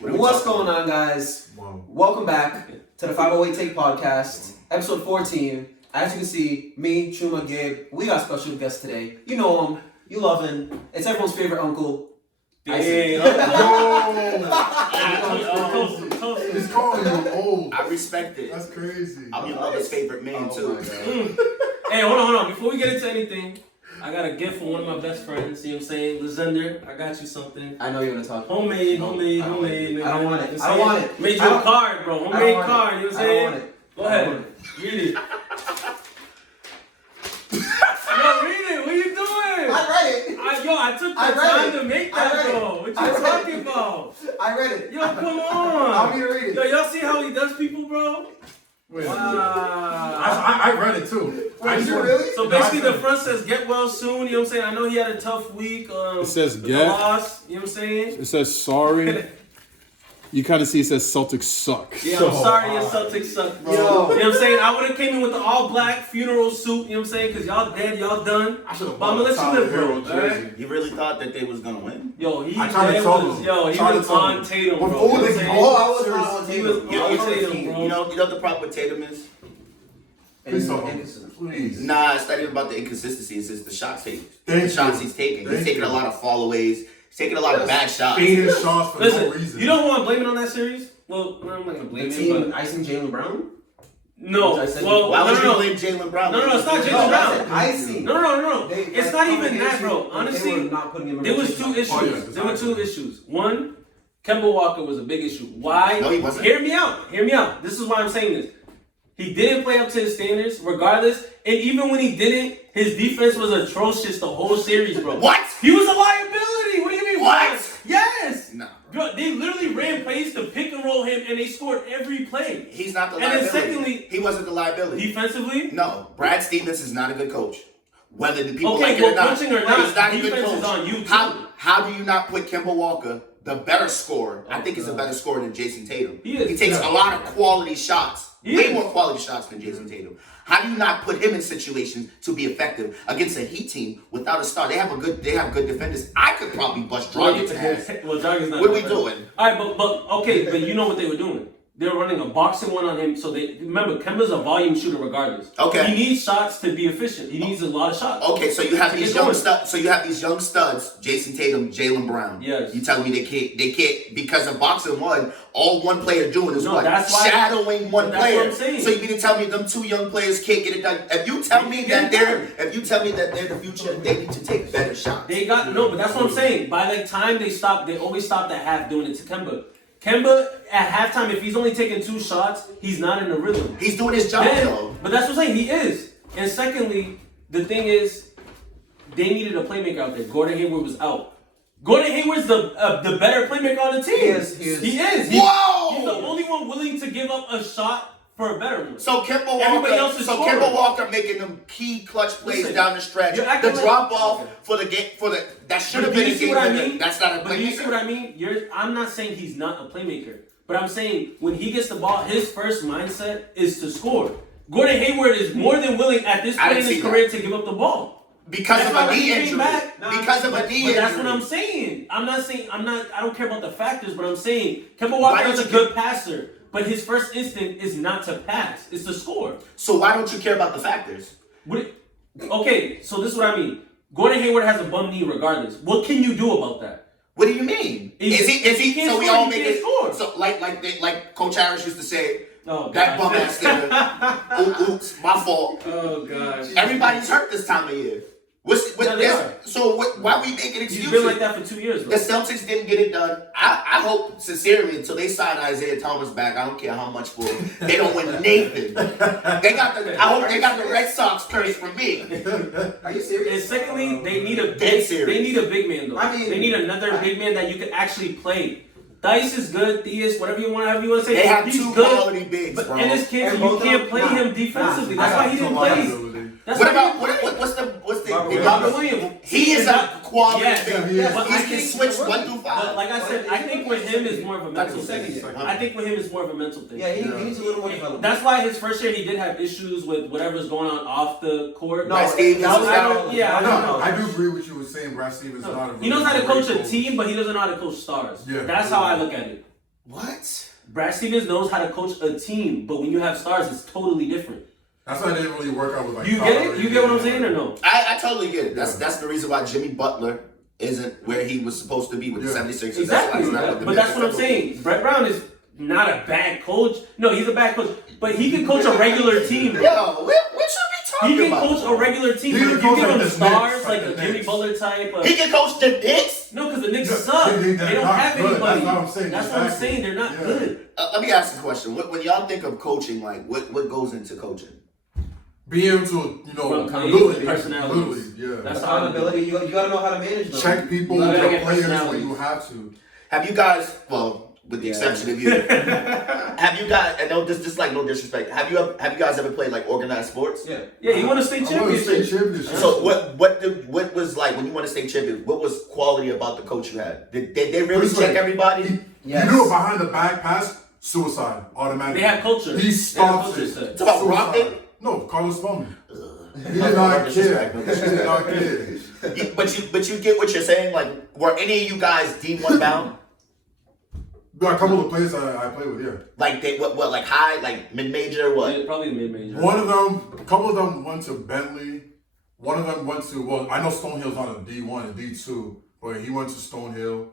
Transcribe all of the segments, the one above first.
What's going on, guys? Wow. Welcome back to the 508 Take Podcast, episode 14. As you can see, me, Chuma, Gabe, we got special guests today. You know him, you love him. It's everyone's favorite uncle. Hey, He's calling you old. I respect it. That's crazy. I'm your mother's favorite man too. Hey, hold on. Before we get into anything, I got a gift from one of my best friends. You know what I'm saying? Lizender, I got you something. I know you're gonna talk. Homemade. I don't want it. I want it. Made you a card, bro. Homemade card. You know what I'm saying? I don't want it. Go ahead. Read it. Yo, read it. What are you doing? I read it. I took the time to make that, bro. What you talking about? I read it. Yo, come on. I'll be to read it. Yo, y'all see how he does people, bro? Wait, Wow. I read it too. Wait, you really? So basically, the front says "Get well soon." You know what I'm saying? I know he had a tough week. It says with "Get." the loss. You know what I'm saying? It says sorry. You kind of see it says Celtics suck. Yeah, I'm sorry your Celtics suck, bro. Yo. You know what I'm saying? I would have came in with the all-black funeral suit. You know what I'm saying? Because y'all dead, y'all done. I should have But I'm bought gonna a let you Tyler live, bro. Hero jersey. Alright? You really thought that they was gonna win? Yo, he I tried to tell him. he Tried to was tell on him. Tatum, bro. Before You know they what I'm saying? Oh, I was not on He Tatum. was I was on Tatum, team. bro. You know what the problem with Tatum is? Please tell him. Inconsistent. Please. Nah, it's not even about the inconsistency. It's just the shots taken. Thank The shots you. he's taking. Thank He's taking you. a lot of fallaways. He's taking a lot of bad shots. Fading shots for no Listen, reason. you know who I'm blaming on that series? Well, I'm not gonna The blame him, team but icing Jaylen Brown? no. Which I said Well, Why would you no. blame Jaylen Brown? No, it's not No, Jaylen I said Brown. icing. No. They- It's like, not even that, issue, bro. they Honestly, were not putting him in there was rotation. two issues. Oh, yes, There were two issues. One, Kemba Walker was a big issue. Why? No, he wasn't. Hear me out. This is why I'm saying this. He didn't play up to his standards, regardless. And even when he didn't, his defense was atrocious the whole series, bro. What? He was a liability. What do you mean? What? Yes. Nah, Bro, they literally ran plays to pick and roll him, and they scored every play. he's not the And then liability. secondly- he wasn't the liability. Defensively, No, Brad Stevens is not a good coach. Whether the people Okay, like it well, or not, coaching or not, he's not a good defense coach. is on you, too. How do you not put Kemba Walker, the better scorer? I think he's a better scorer than Jason Tatum. He is. He takes a lot of quality shots, He way is. more quality shots than Jason Tatum. How do you not put him in situations to be effective against a Heat team without a star? They have good defenders. I could probably bust Dragic ass. Well, Dragic not. What are we doing? All right, but you know what they were doing. They were running a boxing one on him. So they remember Kemba's a volume shooter regardless. Okay. He needs shots to be efficient. He needs a lot of shots. Okay, so you have To these get young going. studs. So you have these young studs: Jason Tatum, Jaylen Brown. Yes. You telling me they can't because of boxing one? All one player doing is No, what? that's why- Shadowing one but that's player. what I'm saying. So you mean to tell me them two young players can't get it done? If you tell me that they're the future, they need to take better shots. They got no, but that's what I'm saying. By the time they stopped, they always stopped at half doing it to Kemba. Kemba at halftime, if he's only taking 2 shots, he's not in the rhythm. He's doing his job though. But that's what I'm saying. He is. And secondly, the thing is, they needed a playmaker out there. Gordon Hayward was out. Gordon Hayward's the better playmaker on the team. He is. He is. Whoa! He's the only one willing to give up a shot for a better one. So Kemba Everybody else Walker, is scoring. Kemba Walker making them key clutch plays Listen, down the stretch. you're The acting like- drop off for the game that should have But do been you a see game what I winner. mean? That's not a But do you see what playmaker. I mean? I'm not saying he's not a playmaker, but I'm saying when he gets the ball, his first mindset is to score. Gordon Hayward is more than willing at this I point in didn't his see career to give up the ball. Because That's of why a when he knee came injury. back- Because of a knee But injury. that's what I'm saying. I don't care about the factors, but I'm saying Kemba Walker don't is a you good passer, but his first instinct is not to pass, it's to score. So why don't you care about the factors? Okay, so this is what I mean. Gordon Hayward has a bum knee regardless. What can you do about that? What do you mean? He can't So we score, all he make can't it. score. So like Coach Harris used to say, Oh, that gosh. bum ass nigga. Oops, my fault. Oh gosh. Everybody's hurt this time of year. No, they are. Why we making He's excuses? been like that for 2 years, The bro. Celtics didn't get it done. I hope sincerely until they sign Isaiah Thomas back. I don't care how much for it. They don't win Nathan. I hope they got the Red Sox curse from me. Are you serious? And secondly, they need a Dead serious. they need a big man though. I mean, they need another big man that you can actually play. Dice is good, Theus, however you want to say. They have he's 2 good. quality bigs, But bro. in this case, And you both can't of play them- him defensively. Nah, That's why he didn't play. That's What why about he didn't play. what's the Robert Williams? He is a quality Yes, big. yes. But He I can think- switch 1 through But 5. like I said, I think with him is more of a mental Second thing. year. I think with him is more of a mental thing. Yeah, he needs a little more development. That's why his first year he did have issues with whatever's going on off the court. No, Brad Stevens that was- is I out. don't. Yeah, I don't know. I do agree with you with saying Brad Stevens is not a He knows how to really coach a great team, but he doesn't know how to coach stars. Yeah. That's how I look at it. What? Brad Stevens knows how to coach a team, but when you have stars, it's totally different. That's why it didn't really work out with like. You get it? You get what I'm saying or no? I totally get it. That's the reason why Jimmy Butler isn't where he was supposed to be with the 76ers. Exactly. But that's what I'm saying. Brett Brown is not a bad coach. No, he's a bad coach, but he can coach a regular team. Yo, what should we He talking can about? coach a regular team. He But can if you coach give like him the stars, Knicks, like like a the Jimmy Knicks. Butler type. He can coach the Knicks. No, because the Knicks Yeah, suck. they're They don't not have good. anybody. That's what I'm saying. That's what I'm Exactly. saying. They're not Yeah. good. Let me ask you a question. When y'all think of coaching, like what goes into coaching? Be able to, From literally, personalities. yeah. That's how Accountability. You gotta know how to manage them. Check people, You gotta the get players when personalities. you have to. Have you guys, well, with the exception of you, have you guys? And no, this is like no disrespect. Have you guys ever played like organized sports? Yeah. Yeah, he won a state I won a state championship. championship. So what was like when you won a state champion? What was quality about the coach you had? Did they really First, check like, everybody? Yes. You do it behind the back pass, suicide, automatically. They have culture. He They have stops culture it. set. It's about Rockton? No, Carlos Bowman. He No did not disrespect, care. no He did not care. But you get what you're saying. Like, were any of you guys D1 bound? Got a couple of players I play with, yeah. Like they what like high, like mid major, what? Yeah, probably the mid-major. One of them, a couple of them went to Bentley. One of them went to, well, I know Stonehill's not a D1, a D2, but he went to Stonehill.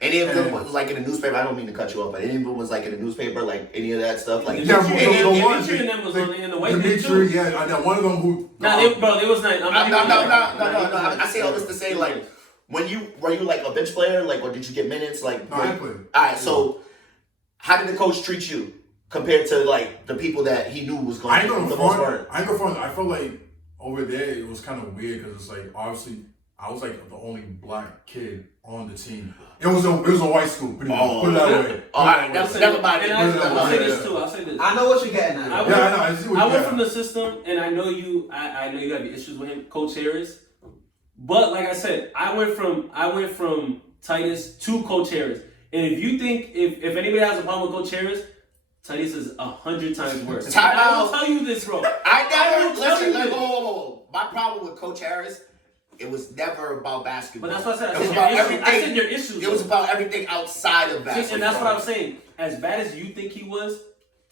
Any of them was like in the newspaper. I don't mean to cut you off, but any of them was like in the newspaper, like any of that stuff. Like Yeah, Dimitri the one, Dimitri and them was on in the white league Dimitri, too. yeah, I know one of them who. Nah, they was not. No. I say all this to say like were you like a bench player, like, or did you get minutes, like? No, I played. All right, so how did the coach treat you compared to like the people that he knew was going I to ain't do the gonna most front. work? I ain't gonna front. I felt like over there it was kind of weird because it's like obviously I was like the only black kid on the team. It was a white school. Pretty much. Oh. Put it that way. All right, never mind. And I'll say this too. I'll say this. I know what you're getting at. I Yeah, I know. I see what I you went got. from the system, and I know you. I know you have your issues with him, Coach Harris. But like I said, I went from Titus to Coach Harris. And if you think if anybody has a problem with Coach Harris, Titus is 100 times worse. Time And I will out. tell you this, bro. I never will tell listen. you this. Whoa. My problem with Coach Harris, it was never about basketball. But that's what I said. It was I about said, everything. I said your issues. It was about everything outside of basketball. And that's what I'm saying. As bad as you think he was,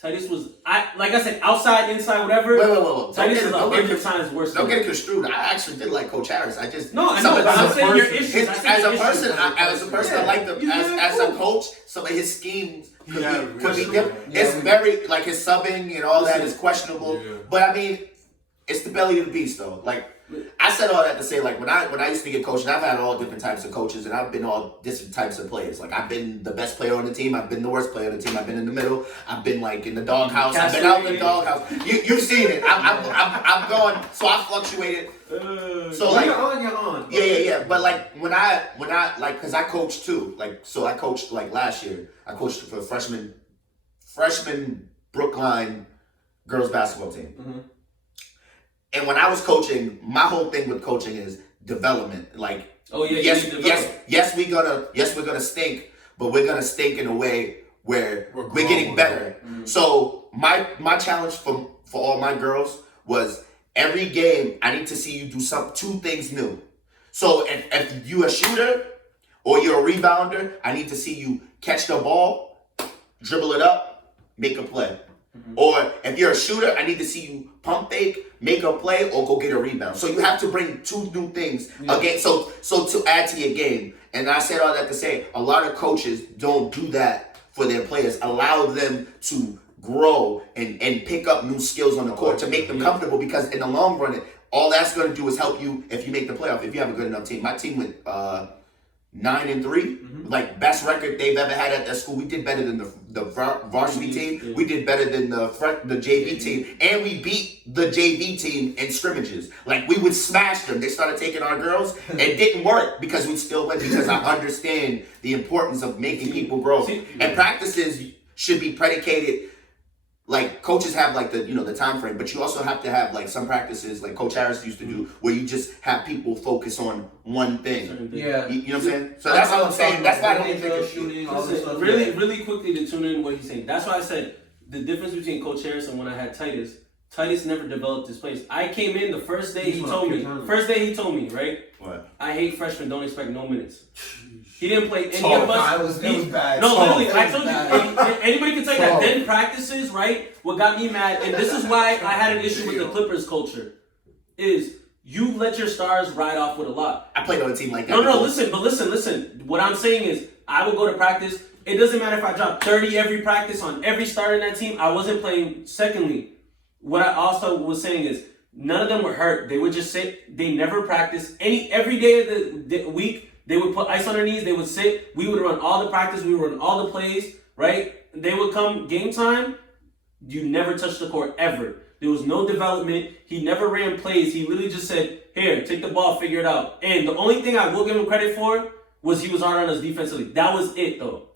Titus was. Like I said, outside, inside, whatever. Wait. Titus is Don't get 100 times worse. Don't than get it him. construed. I actually did like Coach Harris. I just No, I some know. of- But I'm some saying your person- issues. his- I said as your a issues. person, I like the You as did a cool. coach. Some of his schemes could Yeah, be yeah, different. yeah, It's we- very like his subbing and all that is questionable. Yeah. But I mean, it's the belly of the beast, though. Like I said all that to say, like when I used to get coached, and I've had all different types of coaches, and I've been all different types of players. Like I've been the best player on the team, I've been the worst player on the team, I've been in the middle, I've been like in the doghouse, I've been out in the doghouse. You've seen it. I'm going. So I fluctuated. So When like. you're on, you're on. Yeah. But like when I like, cause I coached too. Like so, I coached like last year. I coached for freshman Brookline girls basketball team. Mm-hmm. And when I was coaching, my whole thing with coaching is development. Like, Oh yeah. yes, we're gonna stink, but we're gonna stink in a way where we're getting better. Mm-hmm. So my challenge for all my girls was every game I need to see you do two things new. So if you're a shooter or you're a rebounder, I need to see you catch the ball, dribble it up, make a play. Mm-hmm. Or if you're a shooter, I need to see you pump fake, make a play, or go get a rebound. So you have to bring two new things again. So to add to your game. And I said all that to say a lot of coaches don't do that for their players. Allow them to grow and pick up new skills on the court to make them comfortable, because in the long run, all that's going to do is help you if you make the playoff, if you have a good enough team. My team went 9-3, like best record they've ever had at that school. We did better than the varsity team. Yeah. We did better than the JV team, and we beat the JV team in scrimmages. Like we would smash them. They started taking our girls. It didn't work because we still win, because I understand the importance of making people grow. And practices should be predicated. Like coaches have like the time frame, but you also have to have like some practices like Coach Harris used to do, where you just have people focus on one thing. Yeah. You know what I'm saying? So that's what I'm saying. That's why I don't think it's shooting, all this Listen, stuff. really quickly to tune in what he's saying. That's why I said the difference between Coach Harris and when I had Titus. Titus never developed his place. I came in the first day He he went told off me. your time. First day he told me, right? What? I hate freshmen. Don't expect no minutes. He didn't play any Tough. of us. Nah, it was bad. No, Tough. literally, I It was told you. bad. Anybody can tell you that. Tough. Then practices, right? What got me mad, and this is why I had an issue with the Clippers culture, is you let your stars ride off with a lot. I played on a team like that. No, before. listen. What I'm saying is, I would go to practice. It doesn't matter if I drop 30 every practice on every starter in that team. I wasn't playing. Secondly, what I also was saying is, none of them were hurt. They would just sit. They never practiced. Every day of the week, they would put ice on their knees. They would sit. We would run all the practice. We would run all the plays, right? They would come game time. You never touched the court, ever. There was no development. He never ran plays. He literally just said, here, take the ball, figure it out. And the only thing I will give him credit for was he was hard on us defensively. That was it, though.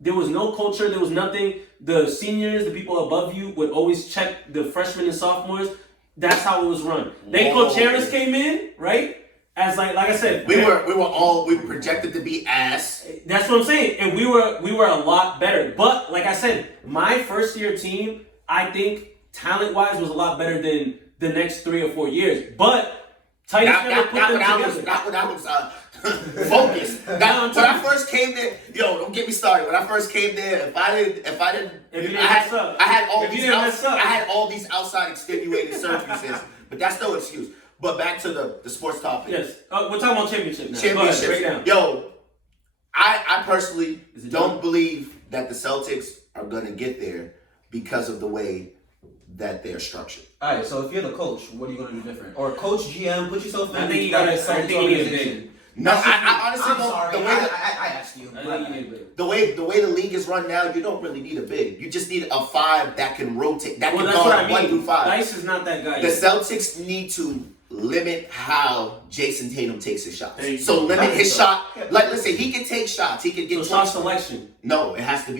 There was no culture. There was nothing. The seniors, the people above you, would always check the freshmen and sophomores. That's how it was run. Then Whoa. Coach Harris came in, right? As like I said, We were projected to be ass. that's what I'm saying. And we were a lot better. But like I said, my first year team, I think talent-wise was a lot better than the next 3 or 4 years. But Titus never put them together. Not when I was focused. When I first came there, don't get me started. When I first came there, if I didn't, If you didn't I mess up. I had all If you these didn't mess up. I had all these outside extenuating circumstances, but that's no excuse. But back to the sports topic. Yes. We're talking about championship now. Championships. Go ahead, break it down. Yo, I personally Is it don't done? believe that the Celtics are gonna get there because of the way that they're structured. Alright, so if you're the coach, what are you gonna do different? Or coach, GM, put yourself in. I think you like gotta- a Celtics I think you need a organization. big. No, I honestly I'm don't. sorry. The way that, I asked you. I think you need a big. the way the league is run now, you don't really need a big. You just need a 5 that can rotate, that Well, can that's what I guard 1 through mean. 5. Dice is not that guy. The yet. Celtics need to limit how Jason Tatum takes his shots. Thank So you. limit his shot. Yeah. Like, listen, he can take shots. He can get So 20 shot selection. No, it has to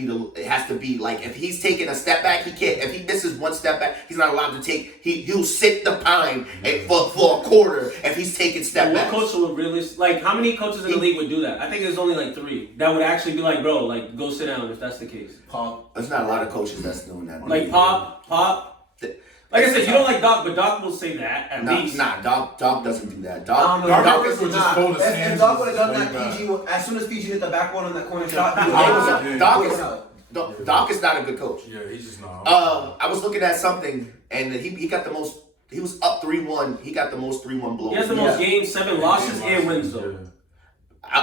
be like if he's taking a step back, he can't. If he misses 1 step back, he's not allowed to take. He'll sit the pine for a quarter if he's taking step What back. coach would really like? How many coaches in the league would do that? I think there's only like 3 that would actually be like, bro, like go sit down if that's the case. Paul. There's not a lot of coaches that's doing that. Like Pop. Like I said, you don't like Doc, but Doc will say that at least. Doc doesn't do that. I don't know. Doc Doc is Rivers would just fold his If hands Doc would have done way that, back. PG, as soon as PG hit the back one on that corner shot, he Yeah. was Doc is not a good coach. Yeah, he's just not. I was looking at something, and he got the most. He was up 3-1. He got the most 3-1 blows. He has the most game 7 losses and wins though.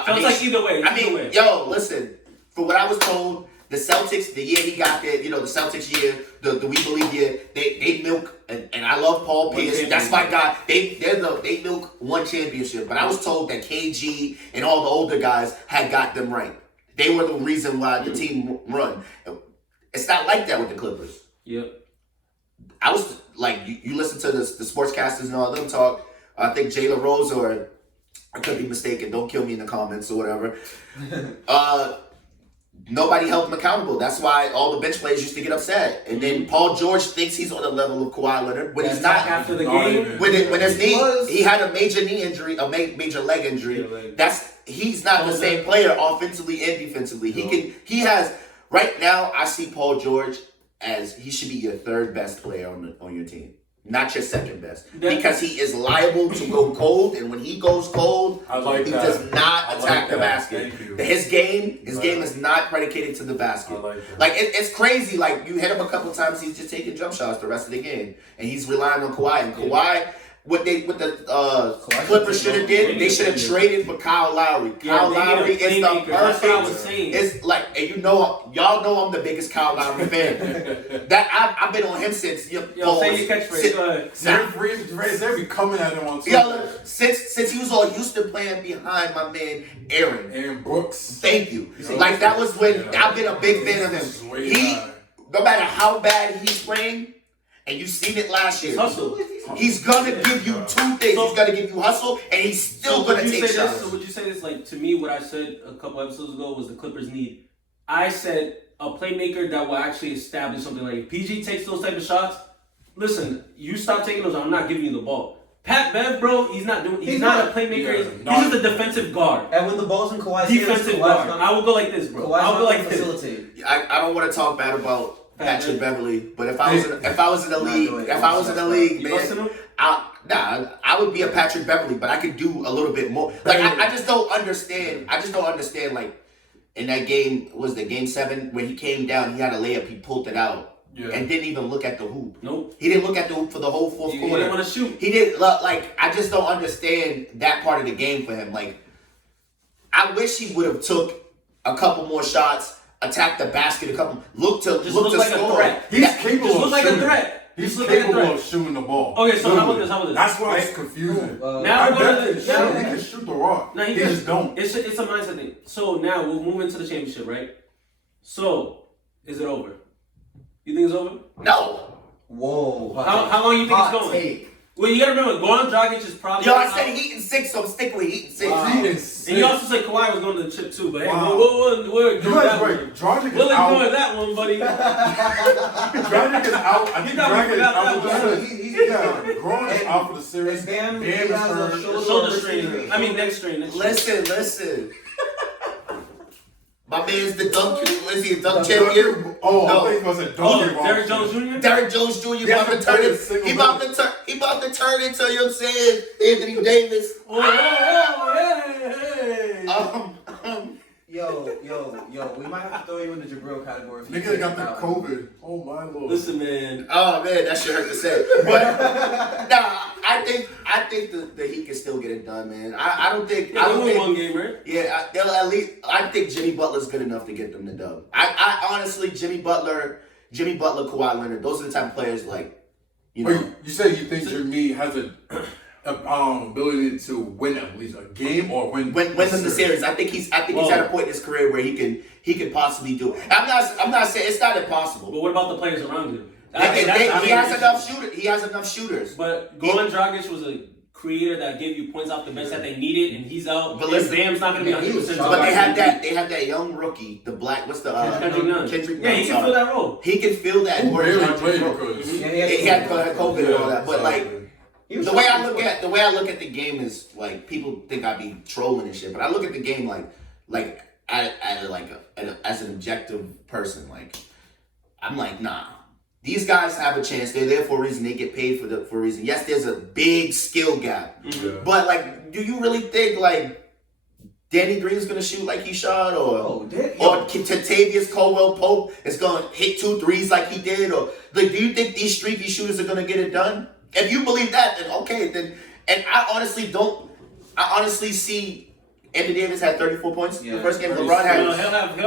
So it's like either way. Either way. Yo, listen. For what I was told, the Celtics, the year he got there, the Celtics year, the We Believe year, they milk, and I love Paul One Pierce. That's championship. my guy. They milk 1 championship. But I was told that KG and all the older guys had got them right. They were the reason why the team run. It's not like that with the Clippers. Yep. I was like, you listen to the sportscasters and all them talk. I think Jalen Rose, or I could be mistaken. Don't kill me in the comments or whatever. Nobody held him accountable. That's why all the bench players used to get upset. And then Paul George thinks he's on the level of Kawhi Leonard when he's not. After the Not game, even. When his knee, was. he had a major knee injury, a major leg injury. Yeah, leg. He's not the same player offensively and defensively. He has right now. I see Paul George as he should be your 3rd best player on your team, not your 2nd best, because he is liable to go cold, and when he goes cold, I like he that. does not I attack like the that. basket. Thank you. His game Right. is not predicated to the basket. I like that. Like it's crazy. Like you hit him a couple times, he's just taking jump shots the rest of the game, and he's relying on Kawhi. And Kawhi, what the Clippers should have did, they should have traded for Kyle Lowry. Yeah, Kyle they need a Lowry is the playmaker. That's what I was perfect. saying. It's like, and y'all know I'm the biggest Kyle Lowry fan. I've been on him since. Yo, say your catchphrase. Go ahead. They're be coming at him on Twitter. Yo, since he was on Houston playing behind my man Aaron. Aaron Brooks. Thank you. Yeah. Like that was when Yeah. I've been a big fan of This is him. way He, high. no matter how bad he's playing, and you seen it last year, Hustle. he's gonna give you 2 things. He's gonna give you hustle, and he's still gonna would you take say shots. this? So would you say this? Like to me, what I said a couple episodes ago was the Clippers need. I said a playmaker that will actually establish something. Like if PG takes those type of shots, listen, you stop taking those. I'm not giving you the ball. Pat Bev, bro, he's not doing. He's not a playmaker. Yeah, he's not- just a defensive guard. And when the ball's in Kawhi's Defensive hands, guard. I will go like this, bro. Kawhi's I'll go not like gonna this. facilitate. I don't want to talk bad about Patrick Beverly. But if I was in the league, You busting man, him? I would be a Patrick Beverly, but I could do a little bit more. Like I just don't understand. Like in that game, was the game 7 when he came down, he had a layup, he pulled it out. Yeah. And didn't even look at the hoop. Nope. He didn't look at the hoop for the whole fourth He quarter. didn't want to shoot. He didn't like. I just don't understand that part of the game for him. Like, I wish he would have took a couple more shots, attacked the basket a couple, look to look like a score. threat. He's That- capable Just of look like a shooting. threat. He's Just look like a capable threat. of shooting the ball. Okay, so how about Literally. this? That's why it's confusing. Now I we're bet gonna he can shoot the rock. No, he can. just don't. It's a mindset thing. So now we'll move into the championship, right? So is it over? You think it's over? No. Whoa. How long you think Hot it's going? take. Well, you gotta remember, Goran Dragic is probably. Yo, I said Heat in 6, so I'm sticking with Heat in 6. Wow. He is And you sick. also said Kawhi was going to the chip too, but hey, Wow. we'll You ignore guys that right. one. Dragic is We'll ignore out. that one, buddy. Dragic is out. I You think thought we Dragic is forgot out that for the one. series. Yeah, Braun is out for the series. And Bam, he is has a hurt. Shoulder strain. I mean, neck strain. Listen. My man's the dunk. Is he a dunk Dunk- champion? Oh, No. I think it was a dunk. Oh, game Derrick wrong. Jones Jr.? Derrick Jones Jr. He hasn't played a single He about to turn into, you know what I'm saying, Anthony Davis. Oh, hey. Yo, we might have to throw you in the Jabril category. If you Nigga take got it the out. COVID. Oh my lord. Listen, man. Oh man, that shit hurt to say. But nah, I think the Heat can still get it done, man. I don't think. Yeah, they won one game, right? Yeah, they'll at least. I think Jimmy Butler's good enough to get them the dub. I honestly, Jimmy Butler, Kawhi Leonard, those are the type of players like, you know. Wait, you say you think Jimmy has a ability to win at least a game or win Win them the series. I think he's at a point in his career where he can possibly do it. I'm not saying it's not impossible. But what about the players around him? He has enough shooters. But Goran Dragic was a creator that gave you points off the bench that they needed, and he's out. But But listen, Bam's not going to be he was 100%. shot. But they have that young rookie, the black. What's the Kendrick Nunn. Kendrick Yeah, Nunn, he can sorry. fill that role. He can fill that. Who barely Dragic played role. because Yeah, He had COVID and all that. But like, He was the way shot I look at the game is like, people think I be trolling and shit, but I look at the game as an objective person. Like, I'm like, nah. These guys have a chance. They're there for a reason. They get paid for a reason. Yes, there's a big skill gap, but like, do you really think like Danny Green's gonna shoot like he shot, or Tavius Caldwell Pope is gonna hit 2 threes like he did, or like, do you think these streaky shooters are gonna get it done? If you believe that, then okay. Then, and I honestly see Anthony Davis had 34 points the first game. LeBron had. He'll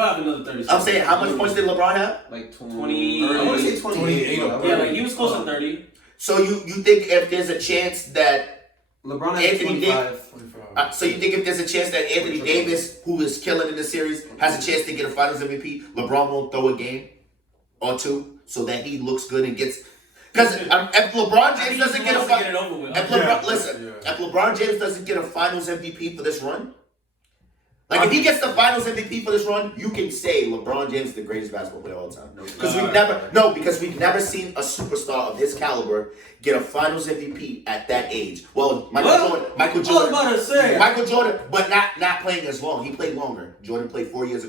have another 30. I'm saying, how much points did LeBron have? like 20. I want to say 28. Yeah, like he was close to 30. So you think if there's a chance that LeBron had Anthony 25. so you think if there's a chance that Anthony Davis, who is killing in the series, has a chance to get a Finals MVP, LeBron won't throw a game or 2 so that he looks good and gets. Because if LeBron James doesn't get a get it over with. if LeBron James doesn't get a Finals MVP for this run, like if he gets the Finals MVP for this run, you can say LeBron James is the greatest basketball player of all time. Because we've never seen a superstar of his caliber get a Finals MVP at that age. Well, Michael Jordan, but not playing as long. He played longer. Jordan played 3 years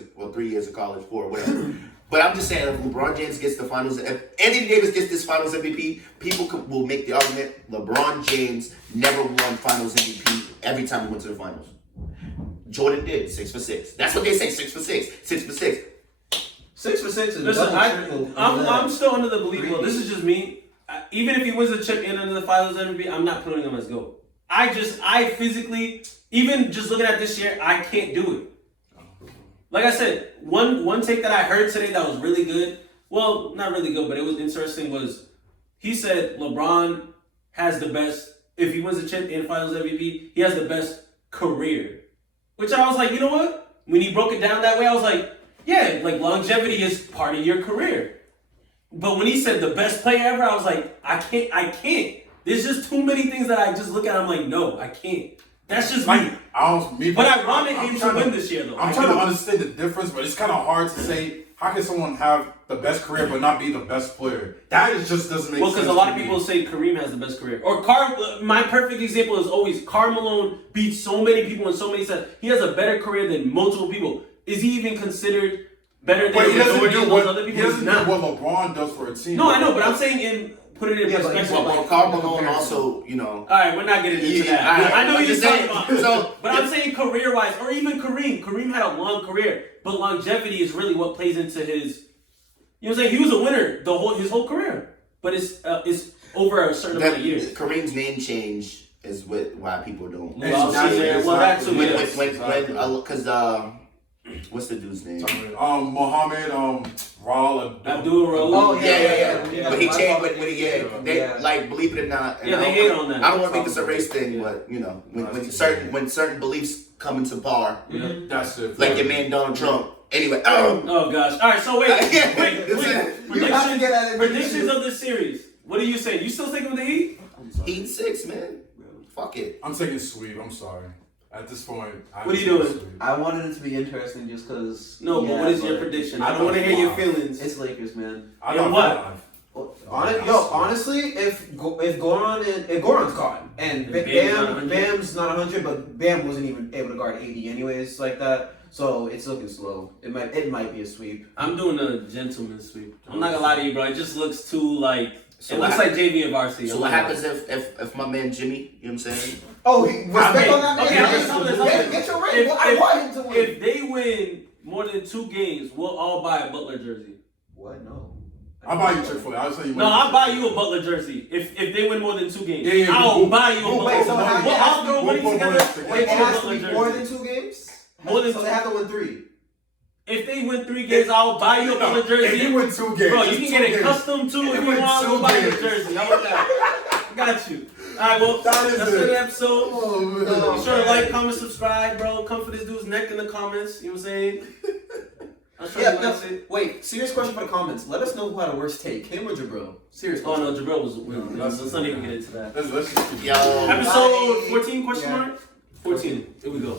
of college, 4, whatever. But I'm just saying, if LeBron James gets the Finals, if Anthony Davis gets this Finals MVP, people will make the argument LeBron James never won Finals MVP every time he went to the Finals. Jordan did 6 for 6. That's what they say, 6 for 6, 6 for 6. 6 for 6 is Listen, double, I'm still under the belief. Well, this is just me. Even if he wins the chip and under the Finals MVP, I'm not putting him as GOAT. I physically, even just looking at this year, I can't do it. Like I said, one take that I heard today that was really good. Well, not really good, but it was interesting. Was he said LeBron has the best. If he wins the chip and Finals MVP, he has the best career. Which I was like, you know what? When he broke it down that way, I was like, yeah, like longevity is part of your career. But when he said the best player ever, I was like, I can't. There's just too many things that I just look at. I'm like, no, I can't. That's just me. But I wanted him to win this year, though. I'm trying to understand the difference, but it's kind of hard to say how can someone have the best career but not be the best player. That just doesn't make sense. Well, because a lot of people say Kareem has the best career. Or my perfect example is always Karl Malone beats so many people in so many sets. He has a better career than multiple people. Is he even considered better But than he doesn't majority do of what those other he people? doesn't do Nah. what LeBron does for a team. No, I know, but I'm saying put it in Yeah, but perspective. he's Well, like- Karl Malone comparison. also, you know. All right, we're not getting into Yeah, that. alright, I know what I'm you're just talking saying, about. so- But I'm saying career-wise, or even Kareem. Kareem had a long career, but longevity is really what plays into his. You know what I'm saying? He was a winner his whole career, but it's over a certain amount of years. Kareem's name change is why people don't. Well, Exactly. that too. When, Yes. because what's the dude's name? Mohammed Raul Abdul Rose. Oh, Yeah. But he changed. But they Yeah. like, believe it or not. and Yeah, I they don't hate wanna- on that. I don't want to make this a race thing, Yeah. but you know, when That's certain beliefs come into bar, That's it. like your man Donald Trump. Anyway, Oh gosh! All right, so wait. You have to get at it. Predictions of this series. What are you saying? You still sticking with the Heat? Heat 6, man. Fuck it. I'm taking sweep. I'm sorry. At this point, What are you doing? I wanted it to be interesting just because. No, but what is your prediction? I don't want to hear your feelings. It's Lakers, man. I And got what? five. Honestly, if Goran's gone and And Bam's not 100. Bam's not 100, but Bam wasn't even able to guard 80 anyways, like that. So it's looking slow. It might be a sweep. I'm doing a gentleman's sweep. I'm not gonna lie to you, bro. It just looks too like. So it looks what like JV and Varsity. So what happens if my man Jimmy, you know what I'm saying? Oh, respect on that man. Okay, Get your ring. I want him to win. If they win more than 2 games, we'll all buy a Butler jersey. What? No. I'll buy you Chick-fil-A. I'll tell you. No, I'll buy you a Butler jersey if they win more than 2 games. Yeah, I'll we'll- buy you a we'll Butler make jersey. someone have- We'll all throw we'll money put together. money Wait, together. it and has Butler to be more jersey. than 2 games. More than So they have to win 3. If they win 3 games, I'll buy you a Butler If you jersey. win 2 games, Bro, you just can 2 get it games. custom too if If you you win want. 2 We'll buy you a games. jersey. How about that? Got you. Alright, well, That is that's it. the episode. Oh, man. Be sure to like, comment, subscribe, bro. Come for this dude's neck in the comments. You know what I'm saying? I'm sure Yeah, you no, likes it. wait. Serious question for the comments. Let us know who had a worse take, him or Jabril. Serious Oh question. no, Jabril was winning. Let's not even get into that. Let's just keep Yo. Episode 14 question Yeah. mark? 14. Here we go.